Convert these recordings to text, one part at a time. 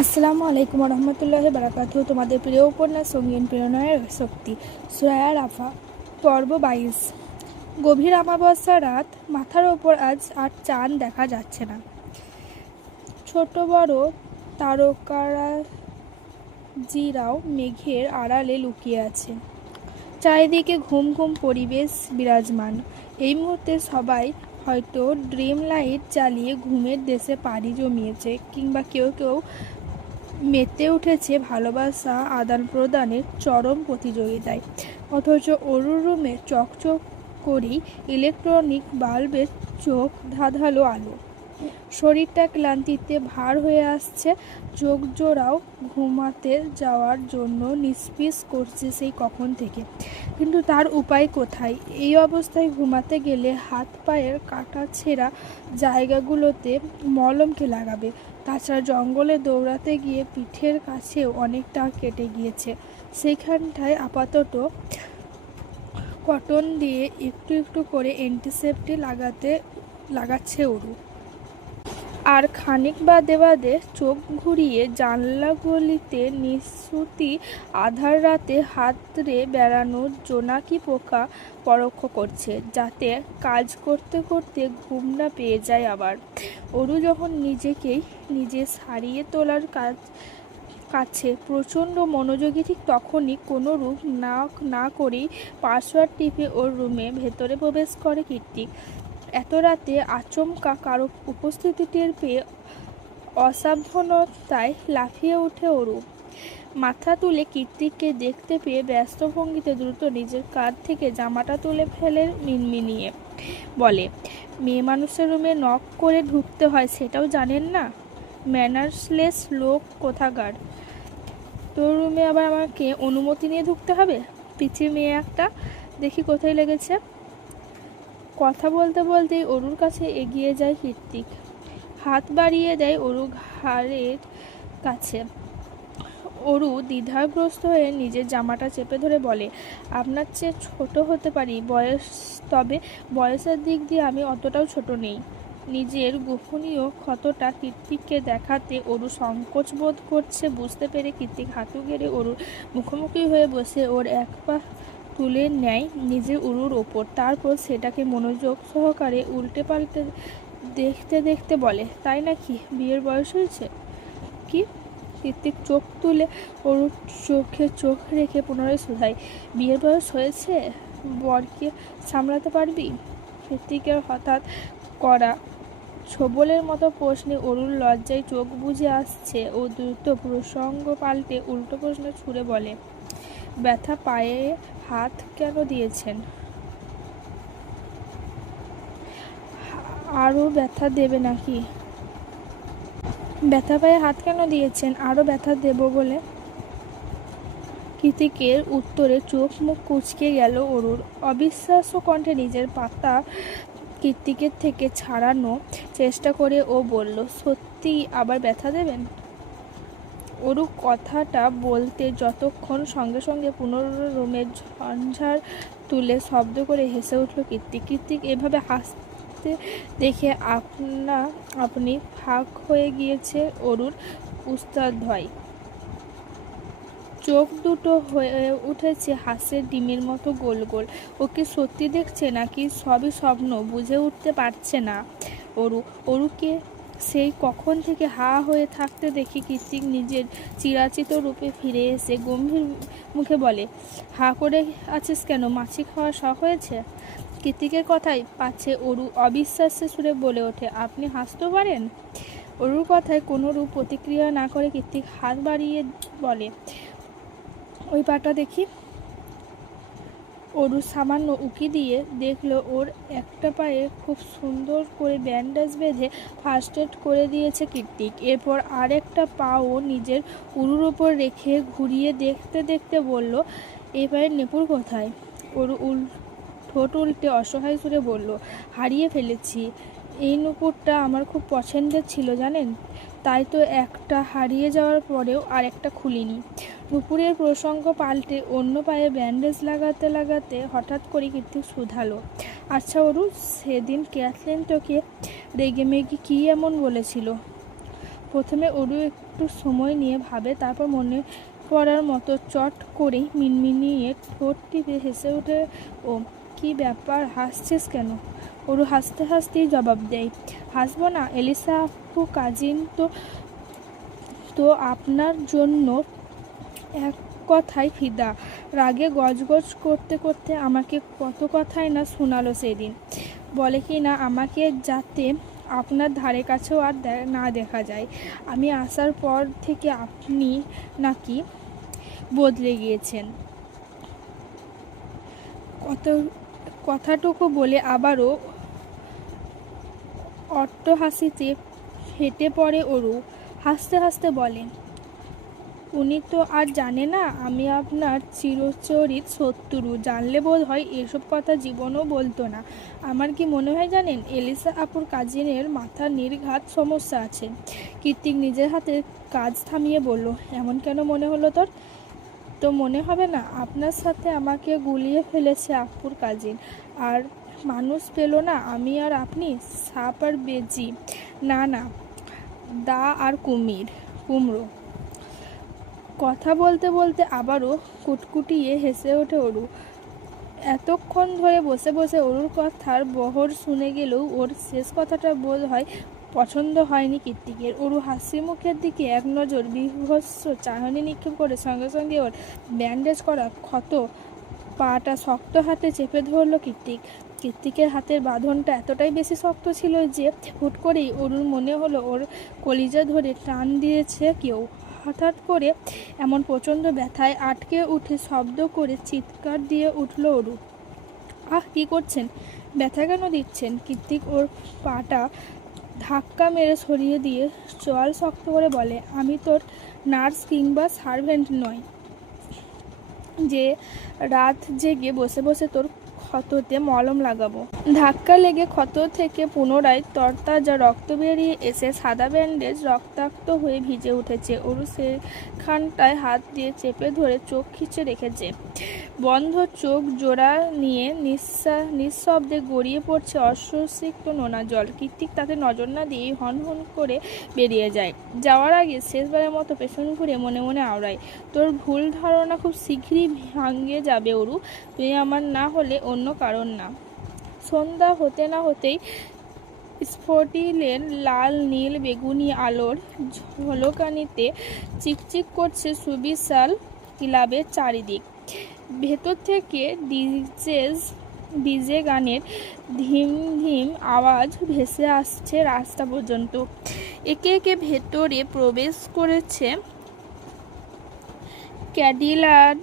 আসসালামু আলাইকুম রহমতুল্লাহ বারাকাতু। তোমাদের প্রিয় উপন্যাস সঙ্গীন প্রেরণার শক্তি, সূরা রাফা, পর্ব 22। গভীর অমাবস্যা রাত, মাথার ওপর আজ আর চাঁদ দেখা যাচ্ছে না। ছোট বড় তারকারাজিরাও মেঘের আড়ালে লুকিয়ে আছে। চারিদিকে ঘুম ঘুম পরিবেশ বিরাজমান। এই মুহূর্তে সবাই হয়তো ড্রিম লাইট জ্বালিয়ে ঘুমের দেশে পাড়ি জমিয়েছে, কিংবা কেউ কেউ মেতে উঠেছে ভালোবাসা আদান প্রদানের চরম প্রতিযোগিতায়। অথচ অরুর রুমে চকচক করেই ইলেকট্রনিক বাল্বের চোখ ধাঁধালো আলো। শরীরটা ক্লান্তিতে ভার হয়ে আসছে, চোখ জোড়াও ঘুমাতে যাওয়ার জন্য নিস্পিস করছে সেই কখন থেকে। কিন্তু তার উপায় কোথায়? এই অবস্থায় ঘুমাতে গেলে হাত পায়ের কাটা ছেঁড়া জায়গাগুলোতে মলমকে লাগাবে। তাছাড়া জঙ্গলে দৌড়াতে গিয়ে পিঠের কাছেও অনেকটা কেটে গিয়েছে। সেইখানটায় আপাতত কটন দিয়ে একটু একটু করে অ্যান্টিসেপ্টিক লাগাচ্ছে অরু। আর খানিক বাদে বাদে চোখ ঘুরিয়ে জানলাগলিতে নিঃশ্রুতি আধার রাতে হাতড়ে বেড়ানো জোনাকি পোকা পরোক্ষ করছে, যাতে কাজ করতে করতে ঘুম না পেয়ে যায় আবার। অরু যখন নিজেকেই নিজে সারিয়ে তোলার কাছে প্রচণ্ড মনোযোগী, ঠিক তখনই কোনো রূপ না করেই পাসওয়ার্ড টিপে ওর রুমে ভেতরে প্রবেশ করে কীর্তি। এত রাতে আচমকা কারো উপস্থিতি টের পেয়ে অসাবধানতায় লাফিয়ে ওঠে অরু। মাথা তুলে কীর্তিকে দেখতে পেয়ে ব্যস্ত ভঙ্গিতে দ্রুত নিজের কাঁধ থেকে জামাটা তুলে ফেলে মিনমিনিয়ে বলে, মেয়ে মানুষের রুমে নক করে ঢুকতে হয় সেটাও জানেন না? ম্যানার্সলেস লোক কোথাকার। তোর রুমে আবার আমাকে অনুমতি নিয়ে ঢুকতে হবে? পিছিয়ে মেয়ে একটা, দেখি কোথায় লেগেছে। কথা বলতে বলতেই অরুর কাছে এগিয়ে যায় কীর্তিক, হাত বাড়িয়ে দেয় অরু ঘাড়ের কাছে। অরু দ্বিধাগ্রস্ত হয়ে নিজের জামাটা চেপে ধরে বলে, আপনার চেয়ে ছোট হতে পারি তবে বয়সের দিক দিয়ে আমি অতটাও ছোট নেই। নিজের গোপনীয় ক্ষতটা কীর্তিককে দেখাতে অরু সংকোচ বোধ করছে বুঝতে পেরে কীর্তিক হাঁটু গেড়ে অরুর মুখোমুখি হয়ে বসে ওর এক পা তুলে নেয় নিজের উরুর ওপর। তারপর সেটাকে মনোযোগ সহকারে উল্টে পাল্টে দেখতে দেখতে বলে, তাই নাকি? বিয়ের বয়স হয়েছে কি? কীর্তিক চোখ তুলে অরুর চোখে চোখ রেখে পুনরায় শোধায়, বিয়ের বয়স হয়েছে? বরকে সামলাতে পারবি? কীর্তিকের হঠাৎ করা ছোবলের মতো প্রশ্নে অরুর লজ্জায় চোখ বুজে আসছে। ও দ্রুত প্রসঙ্গ পাল্টে উল্টো প্রশ্ন ছুড়ে বলে, ব্যথা পায়ে হাত কেন দিয়েছেন? আরও ব্যথা দেবে নাকি? ব্যথা পায়ে হাত কেন দিয়েছেন? আরও ব্যথা দেব বলে। কীর্তিকের উত্তরে চোখ মুখ কুঁচকে গেল অরুর। অবিশ্বাস্য কণ্ঠে নিজের পাতা কীর্তিকের থেকে ছাড়ানো চেষ্টা করে ও বলল, সত্যি আবার ব্যথা দেবেন? অরু কথাটা বলতে যতক্ষণ সঙ্গে সঙ্গে পুনরায় রুমের ঝঞ্ঝার তুলে শব্দ করে হেসে উঠল কীর্তিক। কীর্তিক এভাবে হাসতে দেখে আপনি ফাঁক হয়ে গিয়েছে অরুর উস্তাদভয়। চোখ দুটো হয়ে উঠেছে হাঁসের ডিমের মতো গোল গোল। ও কি সত্যি দেখছে নাকি সবই স্বপ্ন বুঝে উঠতে পারছে না অরুকে সেই কখন থেকে হা হয়ে থাকতে দেখে কীর্তিক নিজের চিরাচিত রূপে ফিরে এসে গম্ভীর মুখে বলে, হা করে আছিস কেন? মাছি খাওয়া শখ হয়েছে? কীর্তিকের কথায় পাছে অরু অবিশ্বাস্যের সুরে বলে ওঠে, আপনি হাসতে পারেন? অরুর কথায় কোনোরূপ প্রতিক্রিয়া না করে কীর্তিক হাত বাড়িয়ে বলে, ওই পাটা দেখি। অরু সামান্য উকি দিয়ে দেখলো ওর একটা পায়ে খুব সুন্দর করে ব্যান্ডেজ বেঁধে ফার্স্ট এড করে দিয়েছে কীর্তিক। এরপর আরেকটা পাও নিজের উরুর ওপর রেখে ঘুরিয়ে দেখতে দেখতে বলল, এই পায়ের নেপুর কোথায়? অরু ঠোঁট উল্টে অসহায় সুরে বলল, হারিয়ে ফেলেছি। এই নুপুরটা আমার খুব পছন্দের ছিল জানেন, তাই তো একটা হারিয়ে যাওয়ার পরেও আর একটা খুলিনি। নুপুরের প্রসঙ্গ পাল্টে অন্য পায়ে ব্যান্ডেজ লাগাতে লাগাতে হঠাৎ করে কীর্তিক শুধালো, আচ্ছা অরু, সেদিন ক্যাথলিন তোকে রেগেমেগে কী এমন বলেছিল? প্রথমে অরু একটু সময় নিয়ে ভাবে, তারপর মনে পড়ার মতো চট করেই মিনমিনিয়ে ঠোঁট টিপে হেসে ওঠে ও। কি ব্যাপার, হাসছিস কেন? ওরু হাসতে হাসতেই জবাব দেয়, হাসবো না, এলিসা আপু কাজিন তো তো আপনার জন্য এক কথায় ফিদা। রাগে গজগজ করতে করতে আমাকে কত কথাই না শোনালো সেদিন। বলে কি না আমাকে যাতে আপনার ধারে কাছেও আর না দেখা যায়। আমি আসার পর থেকে আপনি নাকি বদলে গিয়েছেন। কথাটুকু বলে আবারও অট্টহাসিতে ফেটে পড়ে অরু। হাসতে হাসতে বলে, উনি তো আর জানে না আমি আপনার চিরচরিত শত্রু। জানলে বোধ হয় এসব কথা জীবনও বলতো না। আমার কি মনে হয় জানেন, এলিসা আপুর কাজিনের মাথার নির্ঘাত সমস্যা আছে। কৃত্তিক নিজের হাতে কাজ থামিয়ে বলল, এমন কেন মনে হলো তোর? তো মনে হবে না, আপনার সাথে আমাকে গুলিয়ে ফেলেছে আপুর কাজিন, আর মানুষ পেল না আমি আর আপনি, সাপ আর বেজি, না না, দা আর কুমড়ো। কথা বলতে বলতে আবারও কুটকুটিয়ে হেসে ওঠে অরু। এতক্ষণ ধরে বসে বসে অরুর কথার বহর শুনে গেলেও ওর শেষ কথাটা বোধ হয় পছন্দ হয়নি কৃত্তিকের। অরু হাসি মুখের দিকে এক নজর বিভৎস চাহনি নিক্ষেপ করে সঙ্গে সঙ্গে ওর ব্যান্ডেজ করা ক্ষত পাটা শক্ত হাতে চেপে ধরল কৃত্তিকের হাতের বাঁধনটা এতটাই বেশি শক্ত ছিল যে হুট করেই অরুর মনে হলো ওর কলিজা ধরে টান দিয়েছে কেউ। হঠাৎ করে এমন প্রচণ্ড ব্যথায় আটকে উঠে শব্দ করে চিৎকার দিয়ে উঠল অরু। আহ, কী করছেন? ব্যথা কেন দিচ্ছেন? কৃত্তিক ওর পাটা ধাক্কা মেরে সরিয়ে দিয়ে চোয়াল শক্ত করে বলে, আমি তোর নার্স কিংবা সার্ভেন্ট নই যে রাত জেগে বসে বসে তোর ক্ষততে মলম লাগাবো। ধাক্কা লেগে ক্ষত থেকে পুনরায় তরতাজা রক্ত বেরিয়ে এসে সাদা ব্যান্ডেজ রক্তাক্ত হয়ে ভিজে উঠেছে। অরু সেখানটায় হাত দিয়ে চেপে ধরে চোখ খিচে রেখেছে। বন্ধ চোখ জোড়া নিয়ে নিঃশব্দে গড়িয়ে পড়ছে অস্বস্তিক্ত নোনা জল। কৃত্তিক তাতে নজর না দিয়ে হন হন করে বেরিয়ে যায়। যাওয়ার আগে শেষবারের মতো পেছন ঘুরে মনে মনে আওড়ায়, তোর ভুল ধারণা খুব শীঘ্রই ভাঙে যাবে অরু, তুই আমার না হলে অন্য কারণ না। সন্ধ্যা হতে না হতেই স্ফটিকের লাল নীল বেগুনি আলোর ঝলকানিতে চিকচিক করছে সুবিশাল ক্লাবের চারিদিক। ভেতর থেকে ডিজে গানের ধিম ধিম আওয়াজ ভেসে আসছে রাস্তা পর্যন্ত। একে একে ভেতরে প্রবেশ করেছে ক্যাডিলাক,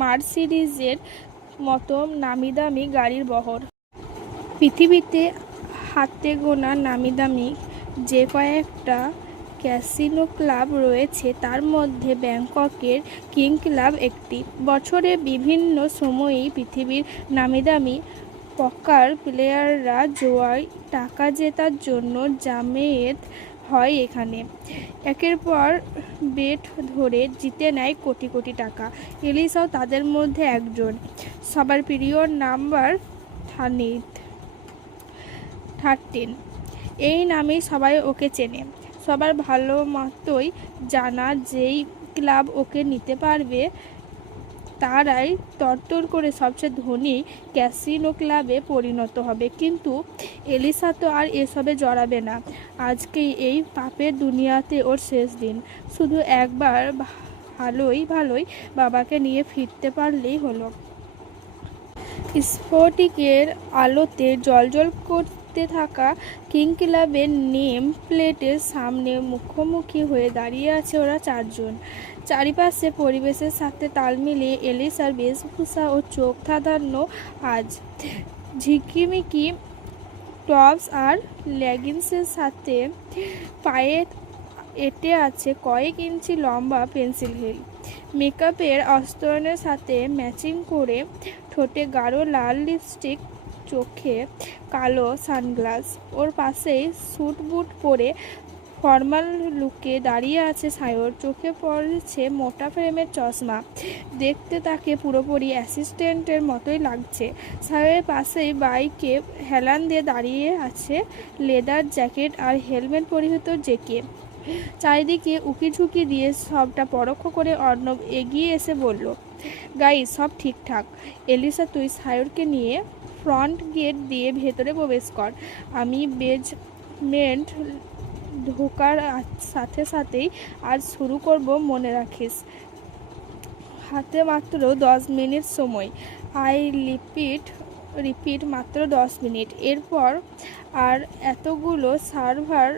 মার্সিডিজের মতো নামি দামি গাড়ির বহর। পৃথিবীতে হাতে গোনা নামি দামি যে কয়েকটা ক্যাসিনো ক্লাব রয়েছে তার মধ্যে ব্যাংককের কিং ক্লাব একটি। বছরে বিভিন্ন সময়েই পৃথিবীর নামিদামি পকার প্লেয়াররা জুয়ায় টাকা জেতার জন্য জামেয়াত হয় এখানে। একের পর বেট ধরে জিতে নেয় কোটি কোটি টাকা। এলিসাও তাদের মধ্যে একজন। সবার প্রিয় নাম্বার 13, এই নামেই সবাই ওকে চেনে। সবার ভালো মতোই জানা যেই ক্লাব ওকে নিতে পারবে তারাই তরতর করে সবচেয়ে ধনী ক্যাসিনো ক্লাবে পরিণত হবে। কিন্তু এলিসা তো আর এসবে জড়াবে না। আজকেই এই পাপের দুনিয়াতে ওর শেষ দিন। শুধু একবার ভালোই বাবাকে নিয়ে ফিরতে পারলেই হলো। স্ফটিকের আলোতে জ্বলজ্বল করতে থাকা কিং ক্লাবের নেম প্লেটের সামনে মুখোমুখি হয়ে দাঁড়িয়ে আছে ওরা চারজন। চারিপাশে পরিবেশের সাথে তাল মিলিয়ে এলিসার বেশভূষা ও চোখ ধাঁধানো আজ। ঝিকিমিকি টপস আর লেগিংসের সাথে পায়ে এঁটে আছে কয়েক ইঞ্চি লম্বা পেন্সিল হিল। মেকআপের আস্তরণের সাথে ম্যাচিং করে ঠোঁটে গাঢ় লাল লিপস্টিক, চোখে কালো সানগ্লাস। ওর পাশেই স্যুট বুট পরে ফর্মাল লুকে দাঁড়িয়ে আছে সায়র। চোখে পড়েছে মোটা ফ্রেমের চশমা। দেখতে তাকে পুরোপুরি অ্যাসিস্ট্যান্টের মতোই লাগছে। সায়রের পাশেই বাইকে হেলান দিয়ে দাঁড়িয়ে আছে লেদার জ্যাকেট আর হেলমেট পরিহিত জেকে। চারিদিকে উকিঝুঁকি দিয়ে সবটা পরোক্ষ করে অর্ণব এগিয়ে এসে বলল, গাইস সব ঠিকঠাক। এলিসা, তুই সায়রকে নিয়ে ফ্রন্ট গেট দিয়ে ভেতরে প্রবেশ কর। আমি বেজমেন্ট ঢোকার সাথে সাথেই আজ শুরু করব, মনে রাখিস। হাতে মাত্র 10 মিনিট সময়। আই রিপিট মাত্র 10 মিনিট। এরপর আর এতগুলো সার্ভার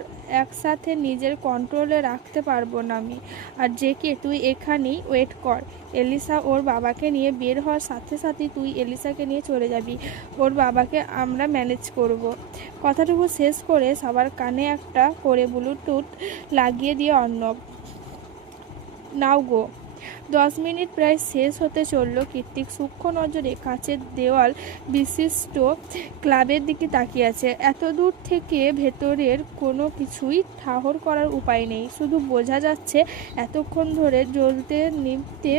একসাথে নিজের কন্ট্রোলে রাখতে পারবো না আমি। আর জেকে, তুই এখানেই ওয়েট কর। এলিসা ওর বাবাকে নিয়ে বের হওয়ার সাথে সাথেই তুই এলিসাকে নিয়ে চলে যাবি। ওর বাবাকে আমরা ম্যানেজ করব। কথাটুকু শেষ করে সবার কানে একটা করে ব্লুটুথ লাগিয়ে দিয়ে অর্ণব, নাও গো। 10 মিনিট প্রায় শেষ হতে চলল। কীর্তিক সূক্ষ্ম নজরে কাঁচের দেওয়াল বিশিষ্ট ক্লাবের দিকে তাকিয়ে আছে। এত দূর থেকে ভেতরের কোনো কিছুই ঠাহর করার উপায় নেই। শুধু বোঝা যাচ্ছে এতক্ষণ ধরে জ্বলতে নিভতে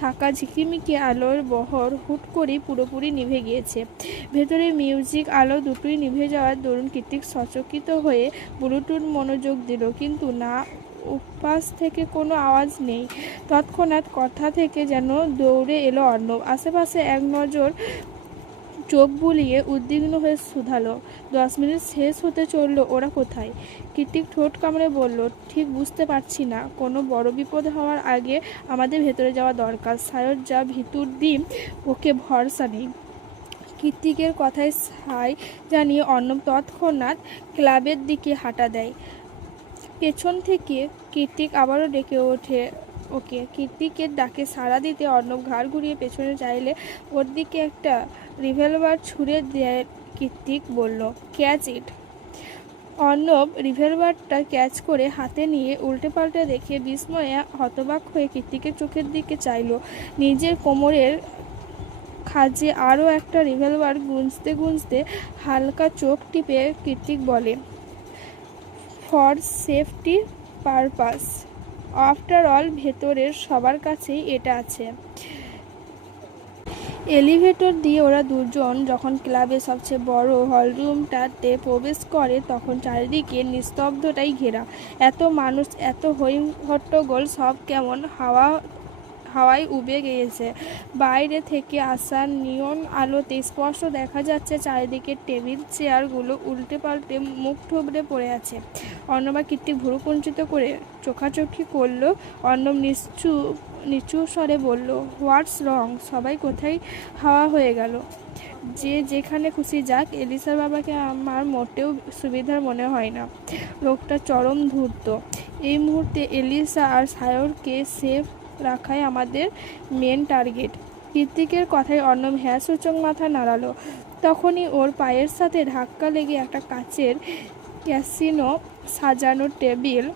থাকা ঝিকিমিকি আলোর বহর হুট করেই পুরোপুরি নিভে গিয়েছে। ভেতরে মিউজিক, আলো দুটোই নিভে যাওয়ার দরুন কীর্তিক সচকিত হয়ে ব্লুটুথ মনোযোগ দিল, কিন্তু না, উপাস থেকে কোনো আওয়াজ নেই। তৎক্ষণাৎ কথা থেকে যেন দৌড়ে এলো অর্ণব। আশেপাশে এক নজর চোখ বুলিয়ে উদ্বিগ্ন হয়ে শুধালো, 10 মিনিট শেষ হতে চলল, ওরা কোথায়? কীর্তিক ঠোঁট কামড়ে বলল, ঠিক বুঝতে পারছি না। কোনো বড় বিপদ হওয়ার আগে আমাদের ভেতরে যাওয়া দরকার। সায়র যা ভিতর ডিম, ওকে ভরসা নেই। কীর্তিকের কথায় সাই জানিয়ে অর্ণব তৎক্ষণাৎ ক্লাবের দিকে হাঁটা দেয়। পেছন থেকে কীর্তিক আবারও ডেকে ওঠে ওকে। কীর্তিকের ডাকে সাড়া দিতে অর্ণব ঘাড় ঘুরিয়ে পেছনে চাইলে ওর দিকে একটা রিভলভার ছুঁড়ে দেয়। কীর্তিক বলল, ক্যাচ ইট। অর্ণব রিভলভারটা ক্যাচ করে হাতে নিয়ে উল্টে পাল্টে দেখে বিস্ময়ে হতবাক হয়ে কীর্তিকের চোখের দিকে চাইল। নিজের কোমরের খাজে আরও একটা রিভলভার গুঁজতে গুঁজতে হালকা চোখ টিপে কীর্তিক বলে, for safety purpose. After all ভেতরের সবার কাছেই এটা আছে। এলিভেটর দিয়ে ওরা দুজন যখন ক্লাবের সবচেয়ে বড় হলরুমটাতে প্রবেশ করে তখন চারিদিকে নিস্তব্ধতাই ঘেরা। এত মানুষ, এত হই হট্টগোল, সব কেমন হাওয়ায় উবে গিয়েছে। বাইরে থেকে আসা নিয়ন আলোতে স্পষ্ট দেখা যাচ্ছে চারিদিকে টেবিল চেয়ারগুলো উল্টে পাল্টে মুখ থুবড়ে পড়ে আছে। অর্ণব কীর্তিক ভুরু কুঞ্চিত করে চোখাচোখি করল। অর্ণব নিচু স্বরে বলল, হোয়াটস রং? সবাই কোথায় হাওয়া হয়ে গেল? যে যেখানে খুশি যাক। এলিসার বাবাকে আমার মোটেও সুবিধার মনে হয় না। লোকটা চরম ধূর্ত। এই মুহূর্তে এলিসা আর সায়রকে সেফ রাখাই আমাদের মেন টার্গেট। কীর্তিকের কথায় অর্ণব হ্যাঁ সূচক মাথা নাড়ালো। তখনই ওর পায়ের সাথে ধাক্কা লেগে একটা কাচের ক্যাসিনো সাজানো টেবিল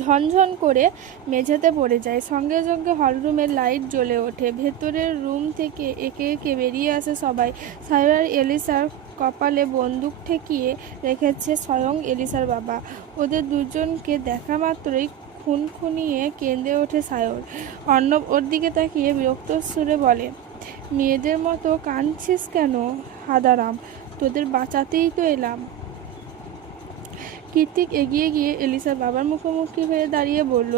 ঝনঝন করে মেঝেতে পড়ে যায়। সঙ্গে সঙ্গে হলরুমের লাইট জ্বলে ওঠে। ভেতরের রুম থেকে একে একে বেরিয়ে আসে সবাই। সায়র আর এলিসার কপালে বন্দুক ঠেকিয়ে রেখেছে স্বয়ং এলিসার বাবা। ওদের দুজনকে দেখা মাত্রই খুনখুনিয়ে কেঁদে ওঠে সায়র। অর্ণব ওর দিকে তাকিয়ে বিরক্ত সুরে বলে, মেয়েদের মতো কাঁদছিস কেন হাদারাম? তোদের বাঁচাতেই তো এলাম। কীর্তিক এগিয়ে গিয়ে এলিসার বাবার মুখোমুখি হয়ে দাঁড়িয়ে বলল,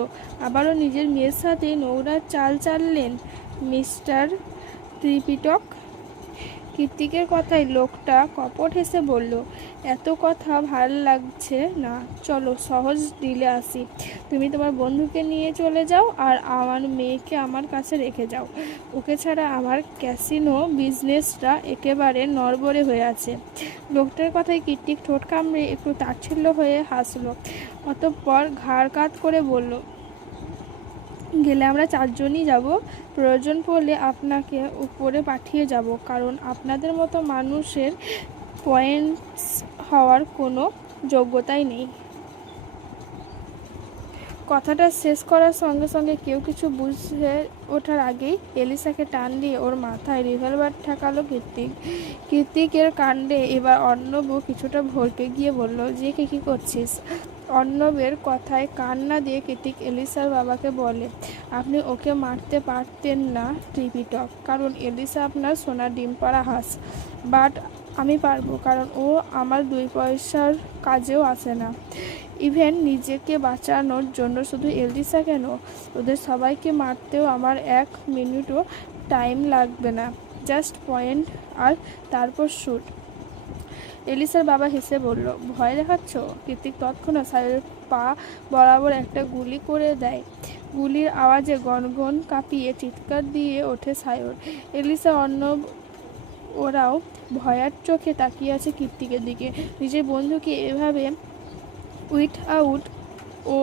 আবারও নিজের মেয়ের সাথে নোংরা চাল চাললেন মিস্টার ত্রিপিটক। কীর্তিকের কথায় লোকটা কপট হেসে বলল, এত কথা ভাল লাগছে না, চলো সহজ ডিলে আসি। তুমি তোমার বন্ধুকে নিয়ে চলে যাও আর আমার মেয়েকে আমার কাছে রেখে যাও। ওকে ছাড়া আমার ক্যাসিনো বিজনেসটা একেবারে নড়বড়ে হয়ে আছে। লোকটার কথায় কীর্তিক ঠোঁট কামড়ে একটু তাচ্ছিল্য হয়ে হাসলো। অতঃপর ঘাড় কাত করে বলল, গেলে আমরা 4 জনই যাব। প্রয়োজন পড়লে আপনাকে উপরে পাঠিয়ে যাব, কারণ আপনাদের মতো মানুষের পয়েন্টস হওয়ার কোনো যোগ্যতাই নেই। কথাটা শেষ করার সঙ্গে সঙ্গে কেউ কিছু বুঝে ওঠার আগেই এলিসাকে টান দিয়ে ওর মাথায় রিভলভার ঠেকালো কীর্তিক। কীর্তিকের কাণ্ডে এবার অর্ণবও কিছুটা ভড়কে গিয়ে বলল, যে কী করছিস? অর্ণবের কথায় কান না দিয়ে কীর্তিক এলিসার বাবাকে বলে, আপনি ওকে মারতে পারতেন না ত্রিপিটক, কারণ এলিসা আপনার সোনার ডিম পাড়া হাঁস। বাট আমি পারবো, কারণ ও আমার 2 পয়সার কাজেও আসে না। ইভেন নিজেকে বাঁচানোর জন্য শুধু এলিসা কেন, ওদের সবাইকে মারতেও আমার 1 মিনিটও টাইম লাগবে না। জাস্ট পয়েন্ট আর তারপর শ্যুট। এলিসার বাবা হেসে বলল, ভয় দেখাচ্ছ? কৃতিক তৎক্ষণাৎ সায়রের পা বরাবর একটা গুলি করে দেয়। গুলির আওয়াজে গনগন কাঁপিয়ে চিৎকার দিয়ে ওঠে সায়র। এলিসা, অর্ণব ওরাও ভয়ার চোখে তাকিয়ে আছে কৃতিকের দিকে। নিজের বন্ধুকে এভাবে উইথআউট ও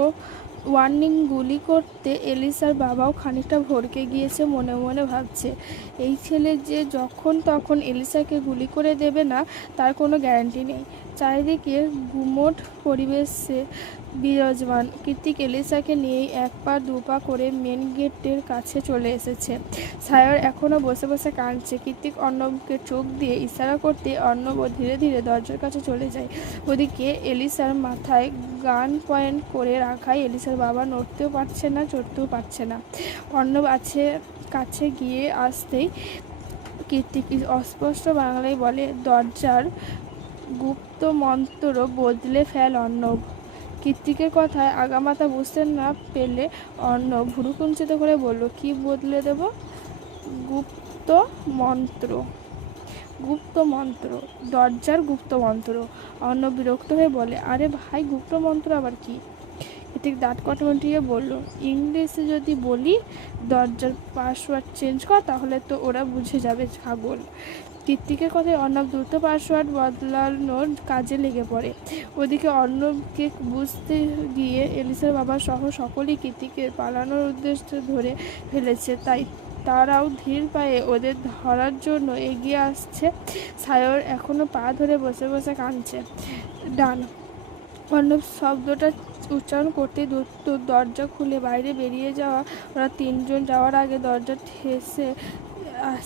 ওয়ার্নিং গুলি করতে এলিসার বাবাও খানিকটা ভড়কে গিয়েছে। মনে মনে ভাবছে, এই ছেলে যে যখন তখন এলিসাকে গুলি করে দেবে না তার কোনো গ্যারান্টি নেই। চারিদিকে গুমোট পরিবেশে বিরাজমান। কৃতিক এলিসাকে নিয়েই 1 পা 2 পা করে মেন গেটের কাছে চলে এসেছে। সায়র এখনও বসে বসে কাঁদছে। কৃতিক অর্ণবকে চোখ দিয়ে ইশারা করতে অর্ণব ধীরে ধীরে দরজার কাছে চলে যায়। ওদিকে এলিসার মাথায় গান পয়েন্ট করে রাখায় এলিসার বাবা নড়তেও পারছে না, চড়তেও পারছে না। অর্ণব কাছে গিয়ে আসতেই কৃতিক অস্পষ্ট বাংলায় বলে, দরজার গুপ্ত মন্ত্র বদলে ফেল অর্ণব। কৃতিকের কথায় আগামাথা বুঝতে না পেলে অর্ণব ভুরু কুঞ্চিত করে বলল, কি বদলে দেব? গুপ্ত মন্ত্র। গুপ্ত মন্ত্র? দরজার গুপ্ত মন্ত্র? অর্ণব বিরক্ত হয়ে বলে, আরে ভাই, গুপ্ত মন্ত্র আবার কি? কৃতিক দাঁত কটমটিয়ে বলল, ইংলিশে যদি বলি দরজার পাসওয়ার্ড চেঞ্জ কর তাহলে তো ওরা বুঝে যাবে, ছাগল। কৃতিকের কথায় অর্ণব দ্রুত পাসওয়ার্ড বদলানোর কাজে লেগে পড়ে। ওদিকে অর্ণবকে বুঝতে গিয়ে এলিসার বাবা সহ সকলেই কৃতিকের পালানোর উদ্দেশ্য ধরে ফেলেছে। তাই তারাও ধীর পায়ে ওদের ধরার জন্য এগিয়ে আসছে। সায়র এখনও পা ধরে বসে বসে কাঁদছে। ডান। অর্ণব শব্দটা উচ্চারণ করতে দ্রুত দরজা খুলে বাইরে বেরিয়ে যাওয়া। ওরা 3 জন যাওয়ার আগে দরজা ঠেসে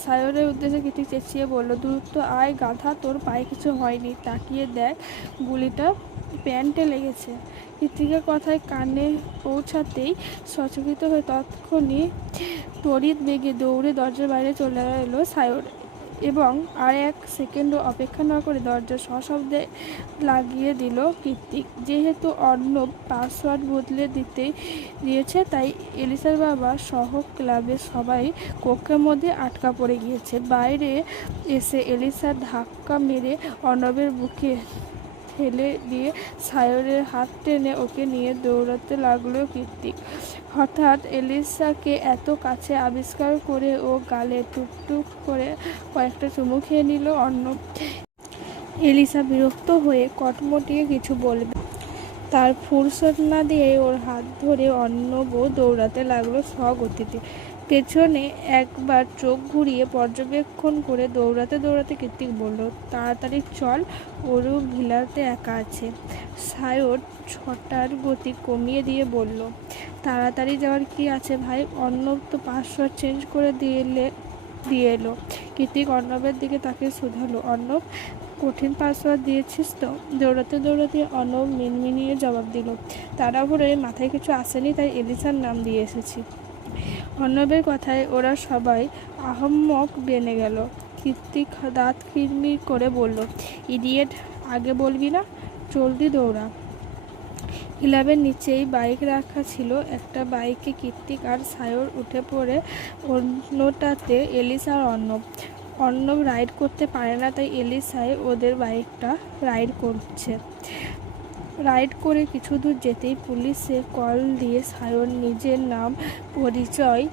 সায়রের উদ্দেশ্যে কৃতিক চেঁচিয়ে বলল, দ্রুত আয় গাধা, তোর পায়ে কিছু হয়নি, তাকিয়ে দেখ, গুলিটা প্যান্টে লেগেছে। কৃতিকের কথায় কানে পৌঁছাতেই সচকিত হয়ে তৎক্ষণি তড়িৎ বেগে দৌড়ে দরজার বাইরে চলে এলো সায়র এবং আর 1 সেকেন্ডও অপেক্ষা না করে দরজা সশব্দে লাগিয়ে দিল কৃতিক। যেহেতু অর্ণব পাসওয়ার্ড বদলে দিয়েছে তাই এলিসার বাবা সহ ক্লাবের সবাই কক্ষের মধ্যে আটকা পড়ে গিয়েছে। বাইরে এসে এলিসা ধাক্কা মেরে অর্ণবের বুকে ঠেলে দিয়ে সায়রের হাত টেনে ওকে নিয়ে দৌড়াতে লাগলো কৃতিক। হঠাৎ এলিসাকে এত কাছে আবিষ্কার করে ও গালে টুকটুক করে কয়েকটা চুমু খেয়ে নিল অর্ণব। এলিসা বিরক্ত হয়ে কটমটিয়ে কিছু বলবে, তার ফুরসত না দিয়ে ওর হাত ধরে অর্ণবও দৌড়াতে লাগলো স্বগতিতে। পেছনে একবার চোখ ঘুরিয়ে পর্যবেক্ষণ করে দৌড়াতে দৌড়াতে কৃতিক বলল, তাড়াতাড়ি চল, ওরও ভিলাতে একা আছে। সায়র ছটার গতি কমিয়ে দিয়ে বলল, তাড়াতাড়ি যাওয়ার কি আছে ভাই, অর্ণব তো পাসওয়ার্ড চেঞ্জ করে দিয়ে এলো। কৃতিক অর্ণবের দিকে তাকে শুধালো, অর্ণব, কঠিন পাসওয়ার্ড দিয়েছিস তো? দৌড়াতে দৌড়াতে অর্ণব মিনমিনিয়ে জবাব দিল, তাড়াহুড়োয় মাথায় কিছু আসেনি, তাই এলিসার নাম দিয়ে এসেছি। অর্ণবের কথায় ওরা সবাই আহম্মক বেনে গেল। কৃতিক দাঁত কিরমির করে বলল, ইডিয়েট, আগে বলবি না? জলদি দৌড়া। ক্লাবের নিচেই বাইক রাখা ছিল। একটা বাইকে কৃতিক আর সায়র উঠে পড়ে, অন্যটাতে এলিসা আর অর্ণব রাইড করতে পারে না, তাই এলিসাই ওদের বাইকটা রাইড করছে। রাইড করে কিছু দূর যেতেই পুলিশে কল দিয়ে সায়র নিজের নাম পরিচয়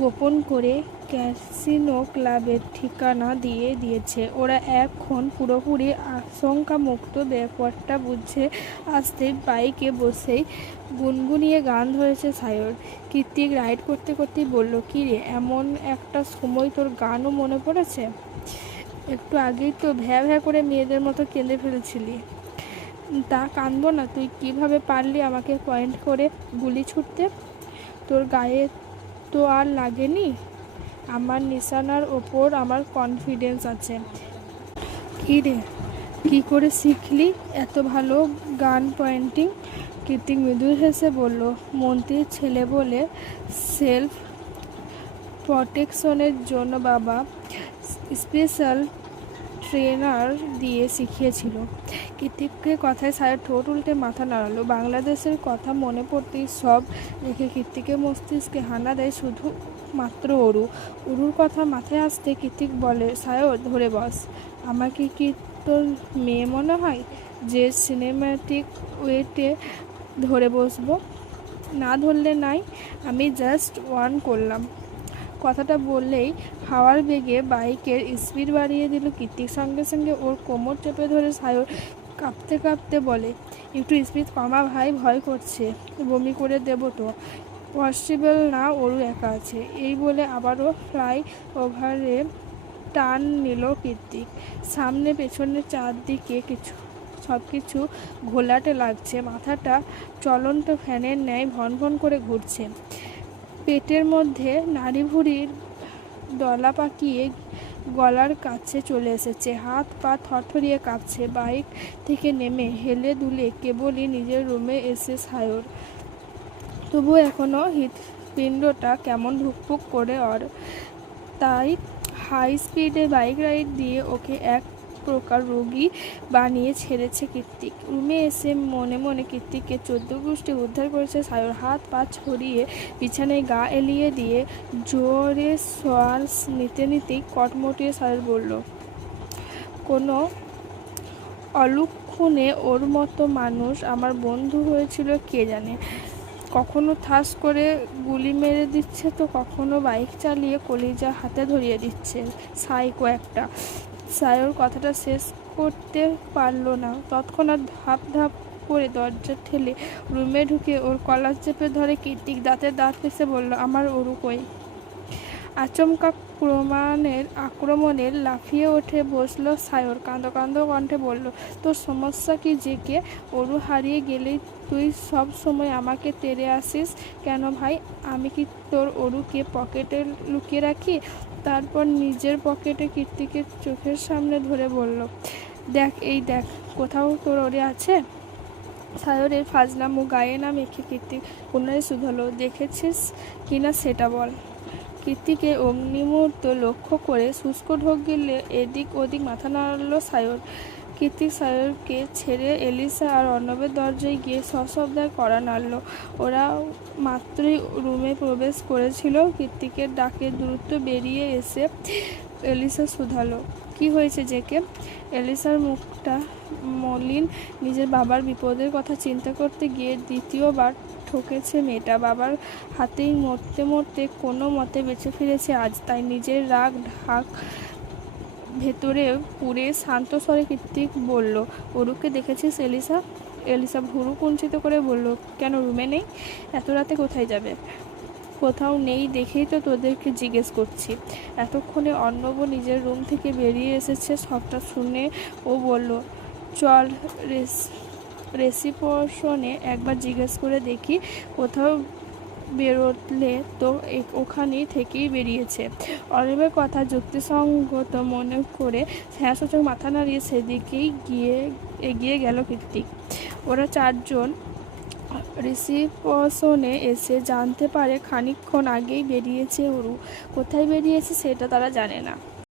গোপন করে ক্যাসিনো ক্লাবের ঠিকানা দিয়ে দিয়েছে। ওরা এখন পুরোপুরি আশঙ্কামুক্ত। ব্যাপারটা বুঝে আসতে বাইকে বসেই গুনগুনিয়ে গান ধরেছে সায়র। কৃতিক রাইড করতে করতেই বলল, কী রে, এমন একটা সময় তোর গানও মনে পড়েছে? একটু আগেই তো ভ্যা ভ্যা করে মেয়েদের মতো কেঁদে ফেলেছিলি। তা কাঁদবো না? তুই কিভাবে পারলি আমাকে পয়েন্ট করে গুলি ছুটতে? তোর গায়ে তো আর লাগেনি। আমার নিশানার ওপর আমার কনফিডেন্স আছে। কী রে, কী করে শিখলি এত ভালো গান পয়েন্টিং? কৃতিক মৃদু হেসে বলল, মন্ত্রীর ছেলে বলে সেলফ প্রটেকশনের জন্য বাবা স্পেশাল ট্রেনার দিয়ে শিখিয়েছিল। কৃত্তিকের কথায় সায়র ঠোঁট উল্টে মাথা নাড়ালো। বাংলাদেশের কথা মনে পড়তেই সব রেখে কৃত্তিকের মস্তিষ্কে হানা দেয় শুধু মাত্র অরু। অরুর কথা মাথায় আসতে কৃত্তিক বলে, সায়র ধরে বস। আমাকে কি তোর মেয়ে মনে হয় যে সিনেম্যাটিক ওয়েতে ধরে বসবো? না ধরলে নাই, আমি জাস্ট ওয়ার্ন করলাম। কথাটা বললেই হাওয়ার বেগে বাইকের স্পিড বাড়িয়ে দিল কৃত্তিক। সঙ্গে সঙ্গে ওর কোমর চেপে ধরে সায়র কাঁপতে কাঁপতে বলে, একটু স্পিড কমা ভাই, ভয় করছে, বমি করে দেবো তো। পসিবল না, ওরও একা আছে। এই বলে আবারও ফ্লাই ওভারে টান নিল কৃত্তিক। সামনে পেছনে চারদিকে সব কিছু ঘোলাটে লাগছে। মাথাটা চলন্ত ফ্যানের ন্যায় ভন ভন করে ঘুরছে। পেটের মধ্যে নাড়ি ভুড়ির দলা পাকিয়ে গলার কাছে চলে এসেছে। হাত পা থরথরিয়ে কাঁপছে। বাইক থেকে নেমে হেলে দুলে কেবলই নিজের রুমে এসে সায়র। তবুও এখনও হৃৎপিণ্ডটা কেমন ধুকপুক করে ওর। তাই হাই স্পিডে বাইক রাইড দিয়ে ওকে এক প্রকার রোগী বানিয়ে ছেড়েছে কৃত্তিক। রুমে এসে মনে মনে কৃত্তিককে 14 গোষ্ঠী উদ্ধার করেছে সায়র। হাত পা ছড়িয়ে বিছানায় গা এলিয়ে দিয়ে জোরে শ্বাস নিতে নিতেই কটমটিয়ে সায়র বলল, কোনো অলক্ষণে ওর মতো মানুষ আমার বন্ধু হয়েছিল কে জানে। কখনো ঠাস করে গুলি মেরে দিচ্ছে তো কখনো বাইক চালিয়ে কলিজা হাতে ধরিয়ে দিচ্ছে। সাইকো একটা। সায়র কথাটা শেষ করতে পারল না। তৎক্ষণাৎ ধাপ ধাপ করে দরজা ঠেলে রুমে ঢুকে ওর কলার চেপে ধরে কৃত্তিক দাঁতে দাঁত পিষে বলল, আমার অরু কই? আচমকা আক্রমণের লাফিয়ে উঠে বসলো সায়র। কাঁদো কাঁদো কণ্ঠে বলল, তোর সমস্যা কি যে কে? অরু হারিয়ে গেলেই তুই সব সময় আমাকে তেড়ে আসিস কেন ভাই? আমি কি তোর অরুকে পকেটে লুকিয়ে রাখি? তারপর নিজের পকেটে কৃত্তিকের চোখের সামনে ধরে বলল, দেখ, এই দেখ, কোথাও তোর অরু আছে? সায়রের ফাজলামো গায়ে না মেখে কৃত্তিক পুনরায় শুধালো, দেখেছিস কিনা সেটা বল। কৃত্তিকে অগ্নিমূর্ত লক্ষ্য করে শুষ্ক ঢোক গিলে এদিক ওদিক মাথা নাড়ল সায়র। কৃত্তিক সায়রকে ছেড়ে এলিসা আর অর্ণবের দরজায় গিয়ে সশব্দে কড়া নাড়ল। ওরা মাত্রই রুমে প্রবেশ করেছিল। কৃত্তিকের ডাকে দ্রুত বেরিয়ে এসে এলিসা শুধালো, কি হয়েছে জেকে? এলিসার মুখটা মলিন। নিজের বাবার বিপদের কথা চিন্তা করতে গিয়ে দ্বিতীয়বার ঠকেছে মেয়েটা। বাবার হাতেই মরতে মরতে কোনো মতে বেঁচে ফিরেছে আজ। তাই নিজের রাগ ঢাক ভেতরে পুরে শান্ত স্বরে কৃত্তিক বলল, অরুকে দেখেছিস এলিসা? এলিসা ভুরু কুঞ্চিত করে বলল, কেন, রুমে নেই? এত রাতে কোথায় যাবে? কোথাও নেই দেখেই তো তোদেরকে জিজ্ঞেস করছি। এতক্ষণে অর্ণব নিজের রুম থেকে বেরিয়ে এসেছে। সবটা শুনে ও বলল, চল রিসেপশনে একবার জিজ্ঞেস করে দেখি, কোথাও বেরোলে তো ওখানেই থেকেই বেরিয়েছে। অর্ণবের কথা যুক্তিসঙ্গত মনে করে হ্যাঁসূচক মাথা নাড়িয়ে সেদিকেই এগিয়ে গেল কৃত্তিক। ওরা চারজন রিসেপশনে এসে জানতে পারে খানিকক্ষণ আগেই বেরিয়েছে অরু। কোথায় বেরিয়েছে সেটা তারা জানে না।